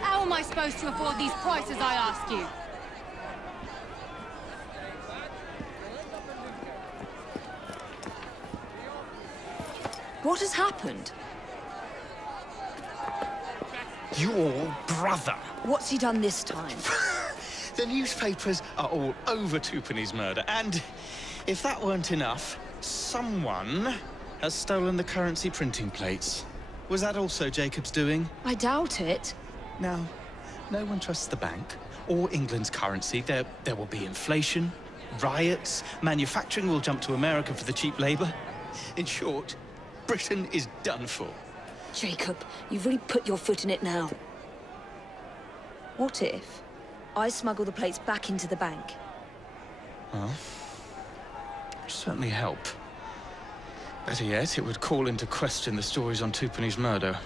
How am I supposed to afford these prices, I ask you? What has happened? Your brother! What's he done this time? The newspapers are all over Twopenny's murder, and if that weren't enough, someone has stolen the currency printing plates. Was that also Jacob's doing? I doubt it. Now, no one trusts the bank or England's currency. There will be inflation, riots, manufacturing will jump to America for the cheap labor. In short, Britain is done for. Jacob, you've really put your foot in it now. What if I smuggle the plates back into the bank? Well, it'd certainly help. Better yet, it would call into question the stories on Twopenny's murder,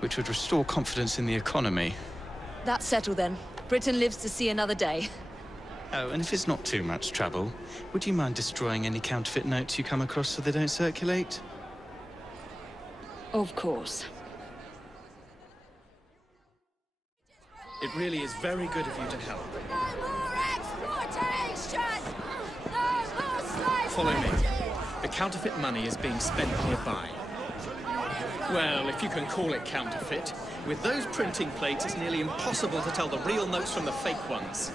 which would restore confidence in the economy. That's settled then. Britain lives to see another day. Oh, and if it's not too much trouble, would you mind destroying any counterfeit notes you come across so they don't circulate? Of course. It really is very good of you to help. No more exploitation! No more slave Follow me. wages! The counterfeit money is being spent nearby. Well, if you can call it counterfeit. With those printing plates, it's nearly impossible to tell the real notes from the fake ones.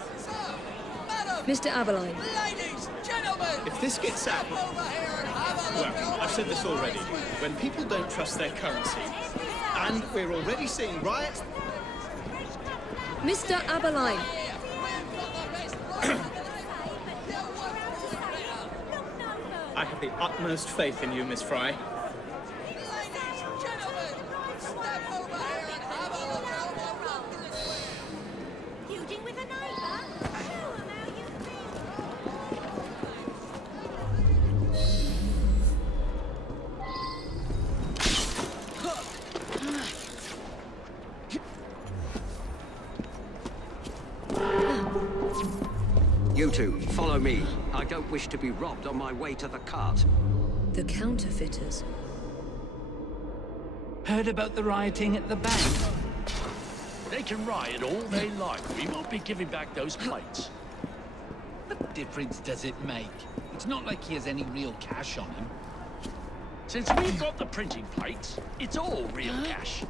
Mr. Aberline. Ladies, gentlemen! If this gets out... Over here and have a look! Well, I've said this already. When people don't trust their currency, and we're already seeing riots... Mr. Aberline. I have the utmost faith in you, Miss Fry. Ladies, gentlemen! Step over here and have a look! Feuding with a neighbour? Show 'em how you You two, follow me. I don't wish to be robbed on my way to the cart. The counterfeiters. Heard about the rioting at the bank? They can riot all they like. We won't be giving back those plates. What difference does it make? It's not like he has any real cash on him. Since we've got the printing plates, it's all real cash.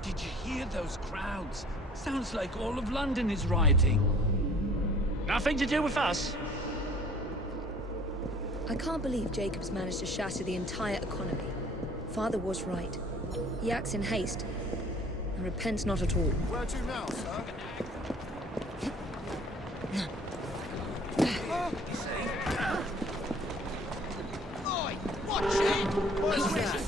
Did you hear those crowds? Sounds like all of London is rioting. Nothing to do with us. I can't believe Jacob's managed to shatter the entire economy. Father was right. He acts in haste and repents not at all. Where to now, sir? Oi, watch it! What's that?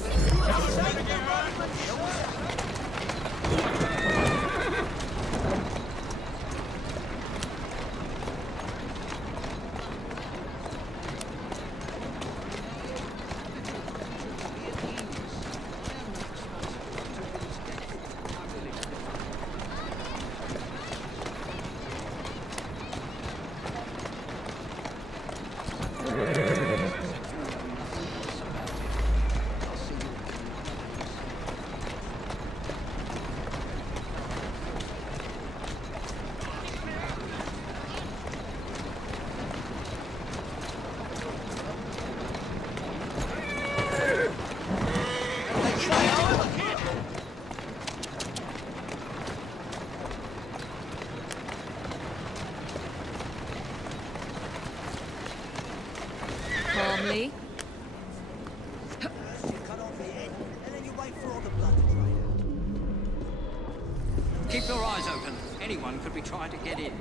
Keep your eyes open. Anyone could be trying to get in.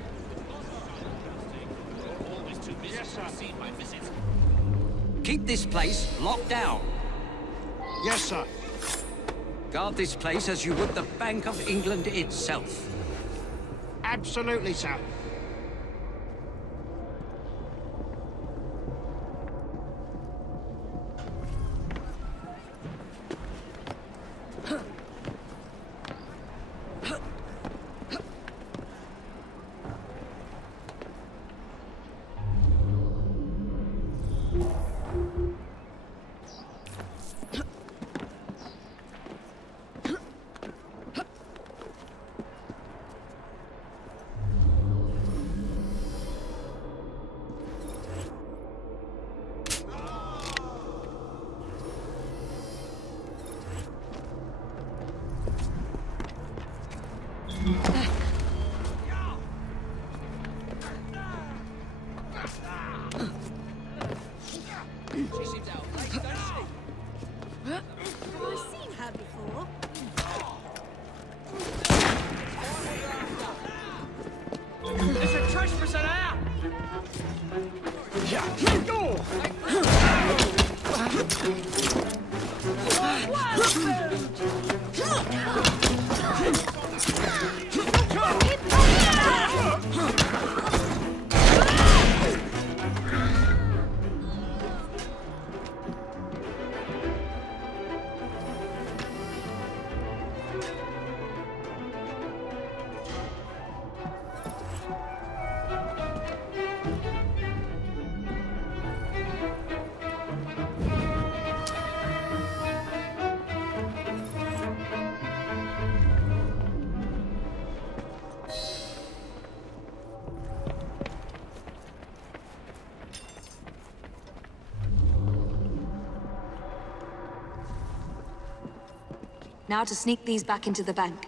Yes, sir. Keep this place locked down. Yes, sir. Guard this place as you would the Bank of England itself. Absolutely, sir. She seems out of place, doesn't she? Have I seen her before? There's a trespasser there! Now to sneak these back into the bank.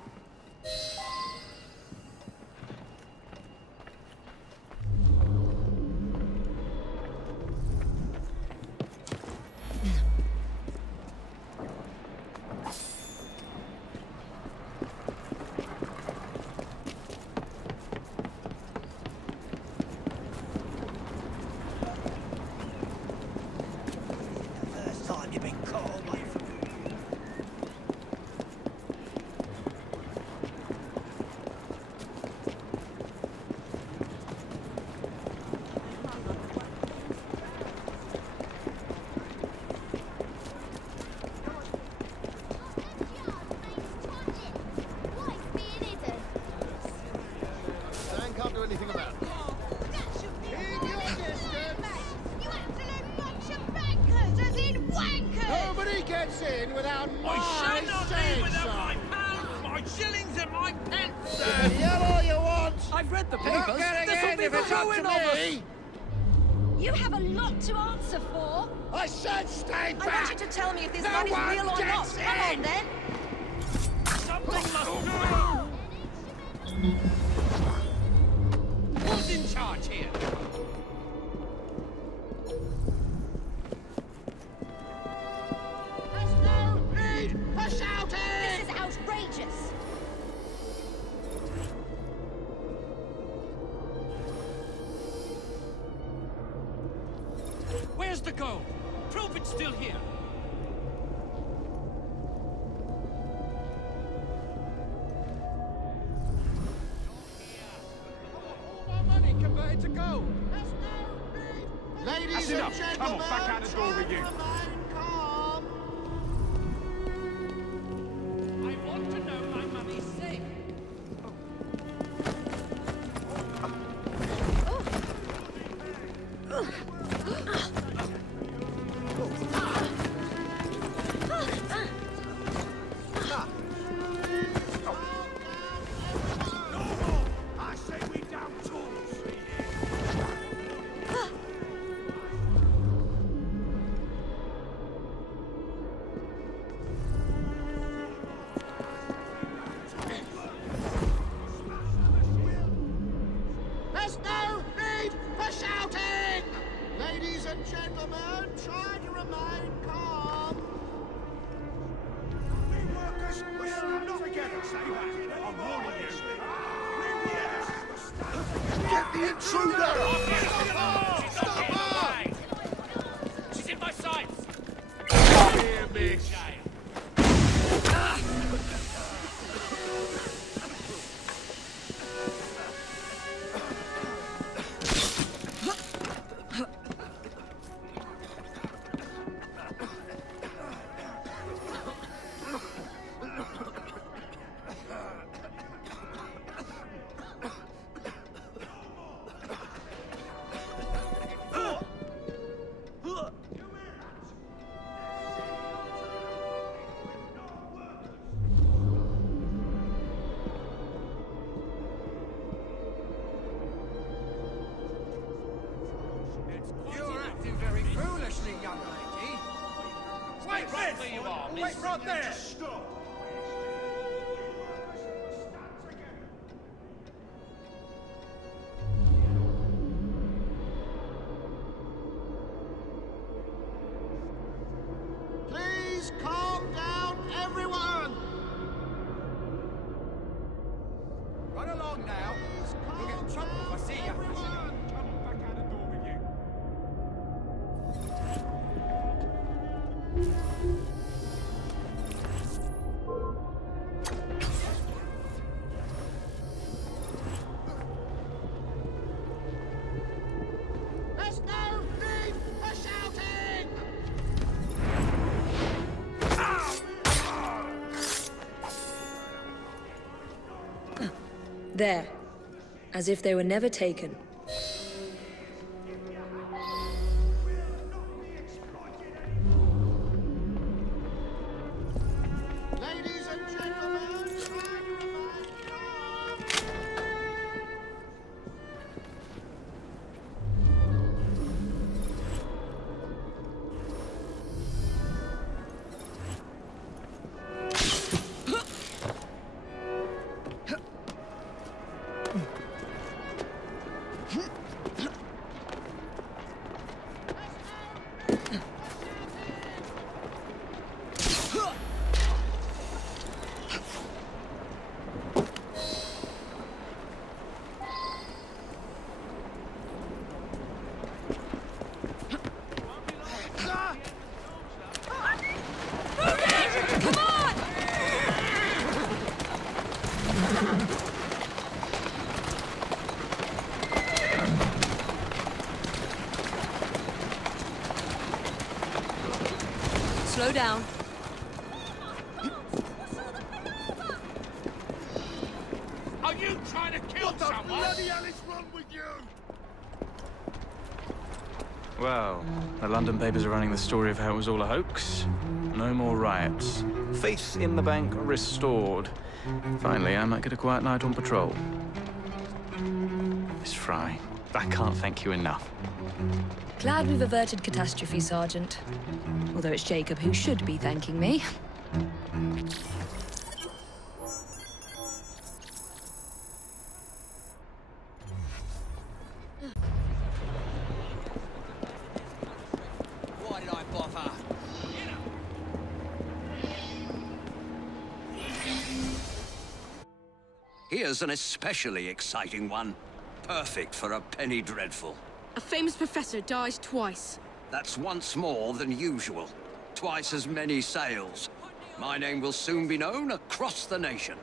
First time you've been caught away from me. Dan can't do anything about it. Nobody gets in without my say, my son. pounds, my shillings and my pence, Yell all you want. I've read the You're not papers. getting This will in be if the it's up ruin to of us. me. You have a lot to answer for. I said stay back. I want you to tell me if this No man is one real or not. gets Come on, in. then. something must Who's in charge here? There's no need for shouting. This is outrageous. Where's the gold? Prove it's still here. All my money converted to gold. There's no need. Ladies and gentlemen, Come on, back out the door with you. remain calm. I want to know my money's safe. I say we down tools. the intruder! Stop her! She's in my sights! Come here, miss! Wait right there! Please calm down, everyone! Run along now. You'll get in trouble if I see you. Come on, back out the door with you. There's no need for shouting! There. As if they were never taken. Ladies and gentlemen, Slow down. Are you trying to kill what the someone? bloody hell is wrong with you? Well, the London papers are running the story of how it was all a hoax. No more riots. Faith in the bank restored. Finally, I might get a quiet night on patrol. Miss Fry, I can't thank you enough. Glad we've averted catastrophe, Sergeant. Although it's Jacob who should be thanking me. Why did I bother? Here's an especially exciting one. Perfect for a penny dreadful. A famous professor dies twice. That's once more than usual. Twice as many sales. My name will soon be known across the nation.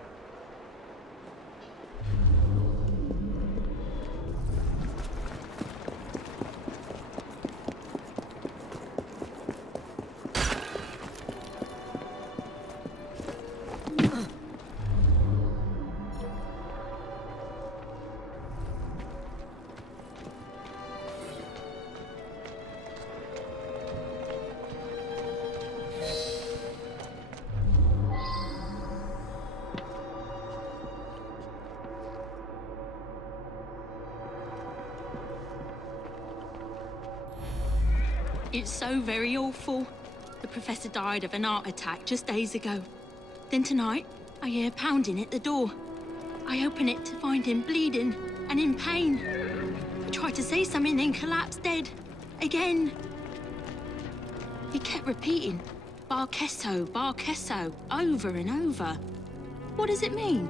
It's so very awful. The professor died of an heart attack just days ago. Then tonight, I hear pounding at the door. I open it to find him bleeding and in pain. I tried to say something, then collapsed dead. Again. He kept repeating, Bar Queso, over and over. What does it mean?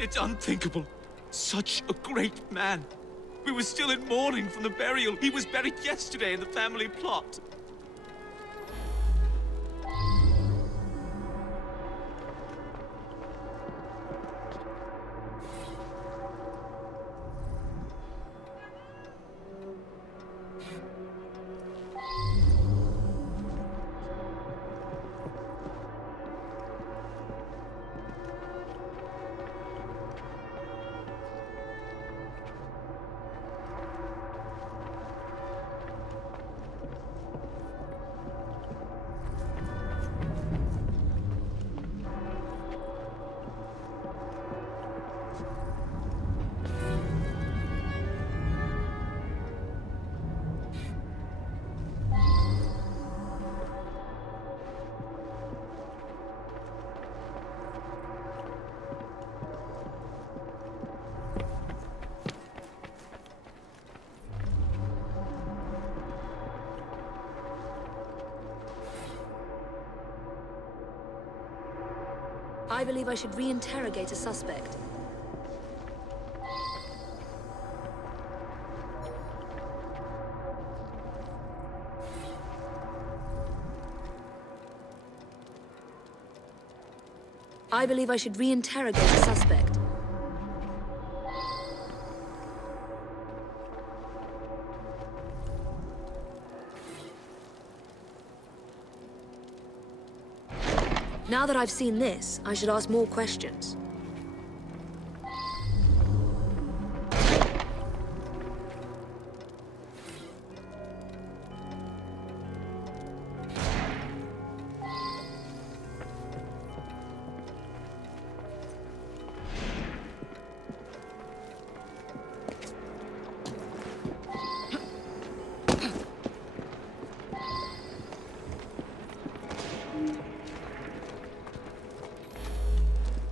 It's unthinkable. Such a great man. We were still in mourning from the burial. He was buried yesterday in the family plot. I believe I should re-interrogate a suspect. I believe I should re-interrogate a suspect. Now that I've seen this, I should ask more questions.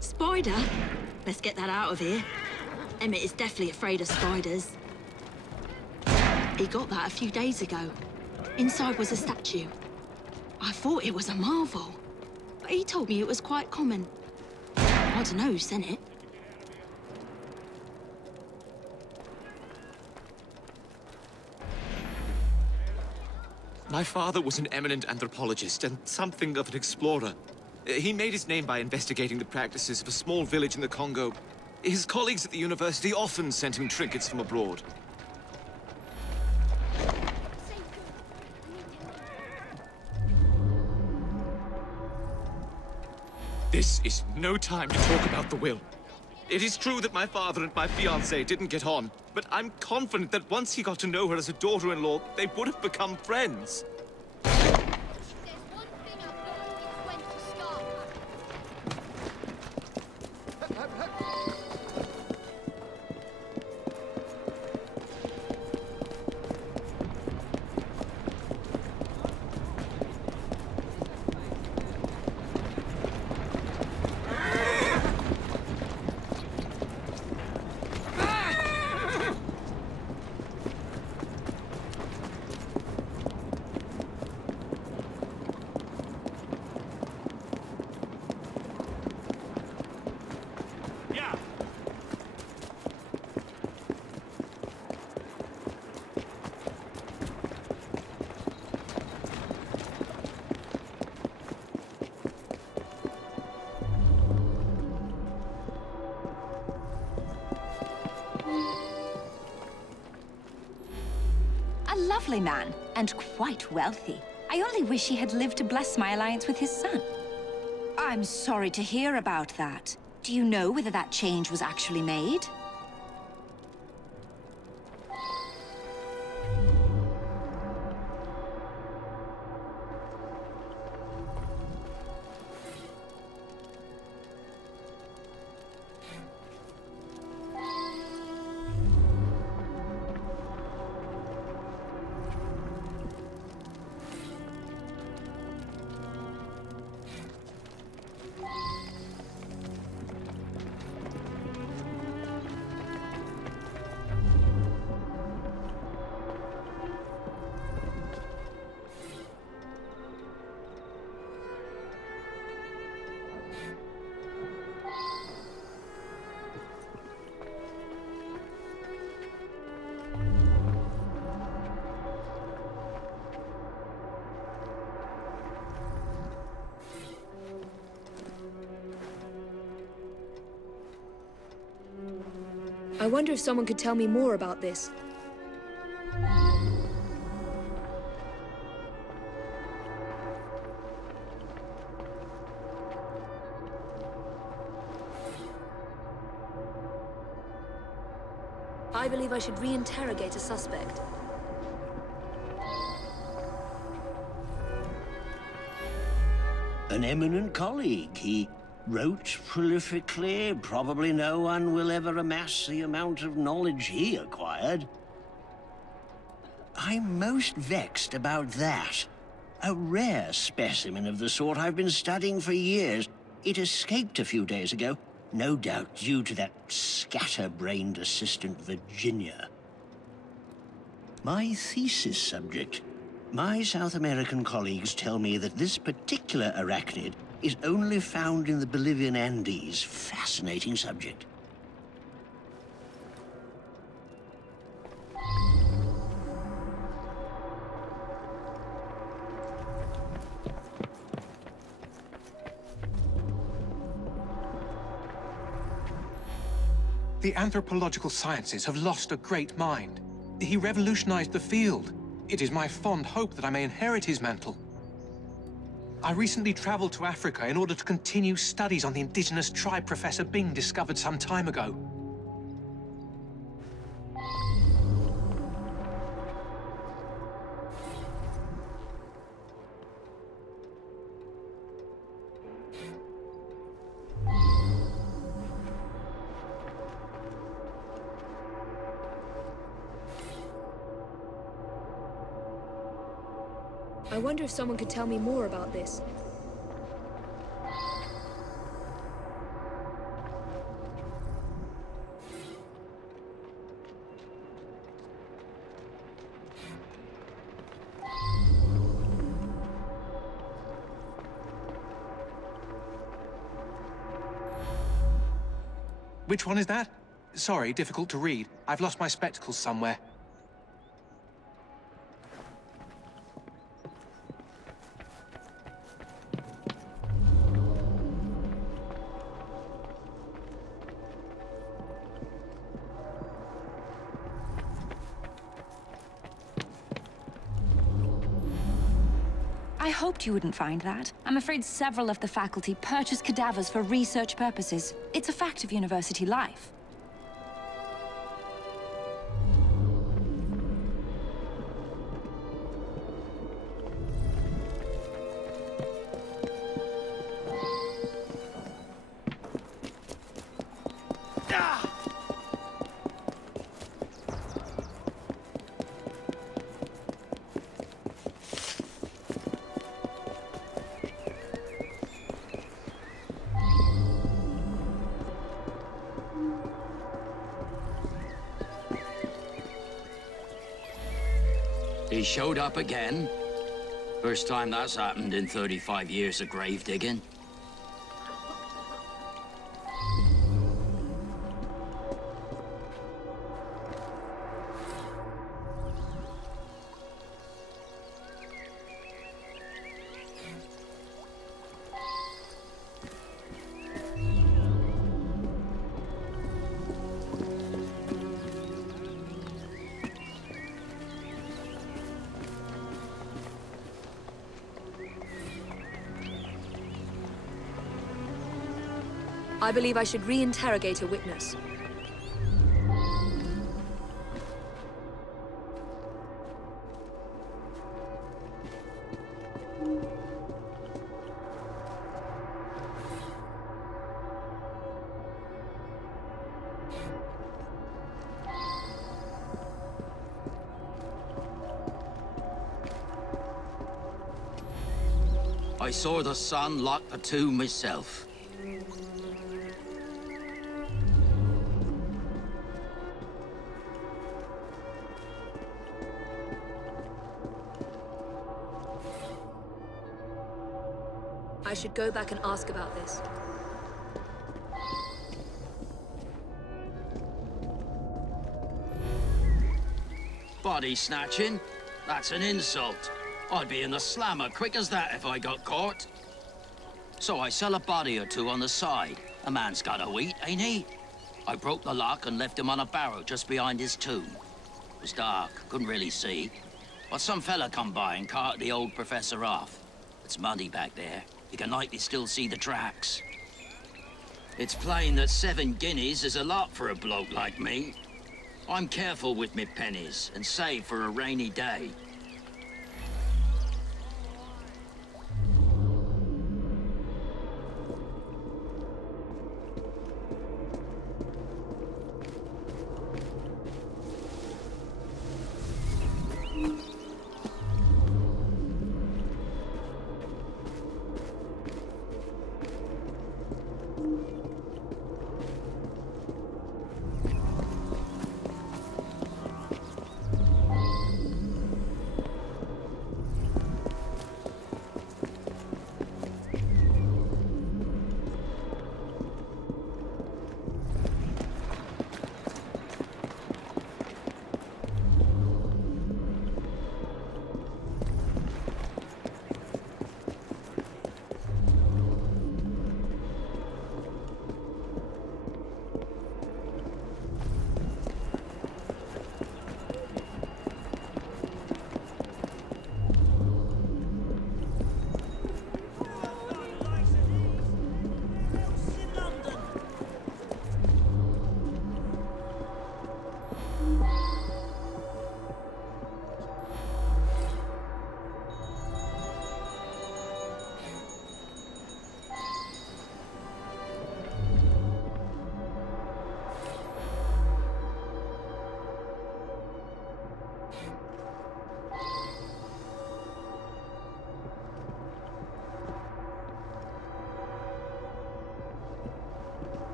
Spider? Let's get that out of here. Emmett is definitely afraid of spiders. He got that a few days ago. Inside was a statue. I thought it was a marvel, but he told me it was quite common. I don't know who sent it. My father was an eminent anthropologist and something of an explorer. He made his name by investigating the practices of a small village in the Congo. His colleagues at the university often sent him trinkets from abroad. This is no time to talk about the will. It is true that my father and my fiancée didn't get on, but I'm confident that once he got to know her as a daughter-in-law, they would have become friends. Lovely man, and quite wealthy. I only wish he had lived to bless my alliance with his son. I'm sorry to hear about that. Do you know whether that change was actually made? I wonder if someone could tell me more about this. I believe I should re-interrogate a suspect. An eminent colleague. He wrote prolifically. Probably no one will ever amass the amount of knowledge he acquired. I'm most vexed about that. A rare specimen of the sort I've been studying for years. It escaped a few days ago, no doubt due to that scatterbrained assistant Virginia. My thesis subject. My South American colleagues tell me that this particular arachnid is only found in the Bolivian Andes. Fascinating subject. The anthropological sciences have lost a great mind. He revolutionized the field. It is my fond hope that I may inherit his mantle. I recently traveled to Africa in order to continue studies on the indigenous tribe Professor Bing discovered some time ago. I wonder if someone could tell me more about this. Which one is that? Sorry, difficult to read. I've lost my spectacles somewhere. I hoped you wouldn't find that. I'm afraid several of the faculty purchase cadavers for research purposes. It's a fact of university life. He showed up again. First time that's happened in 35 years of grave digging. I believe I should re-interrogate a witness. I saw the son lock the tomb myself. I should go back and ask about this. Body snatching? That's an insult. I'd be in the slammer quick as that if I got caught. So I sell a body or two on the side. A man's got to eat, ain't he? I broke the lock and left him on a barrow just behind his tomb. It was dark, couldn't really see. But some fella come by and carted the old professor off. It's muddy back there. You can likely still see the tracks. It's plain that 7 guineas is a lot for a bloke like me. I'm careful with me pennies and save for a rainy day.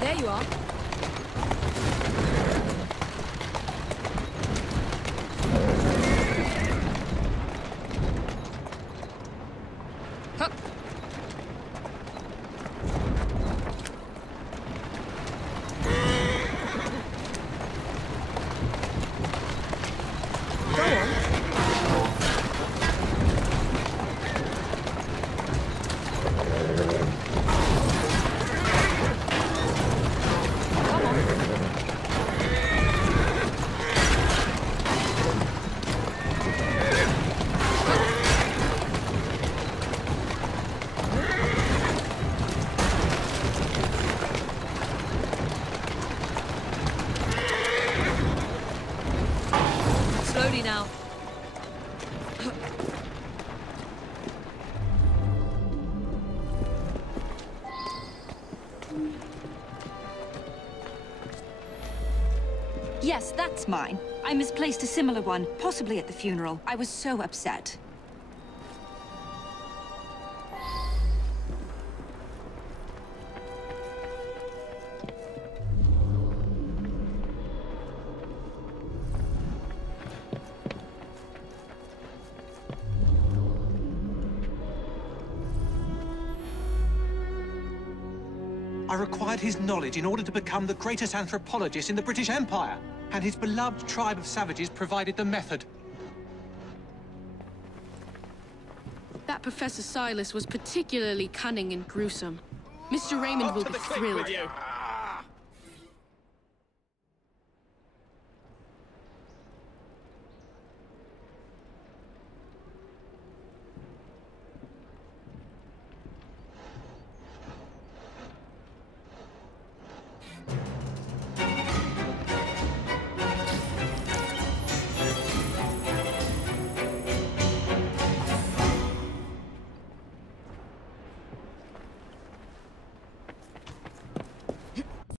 There you are. Slowly now. Yes, that's mine. I misplaced a similar one, possibly at the funeral. I was so upset. I required his knowledge in order to become the greatest anthropologist in the British Empire, and his beloved tribe of savages provided the method. That Professor Silas was particularly cunning and gruesome. Mr. Raymond will be thrilled.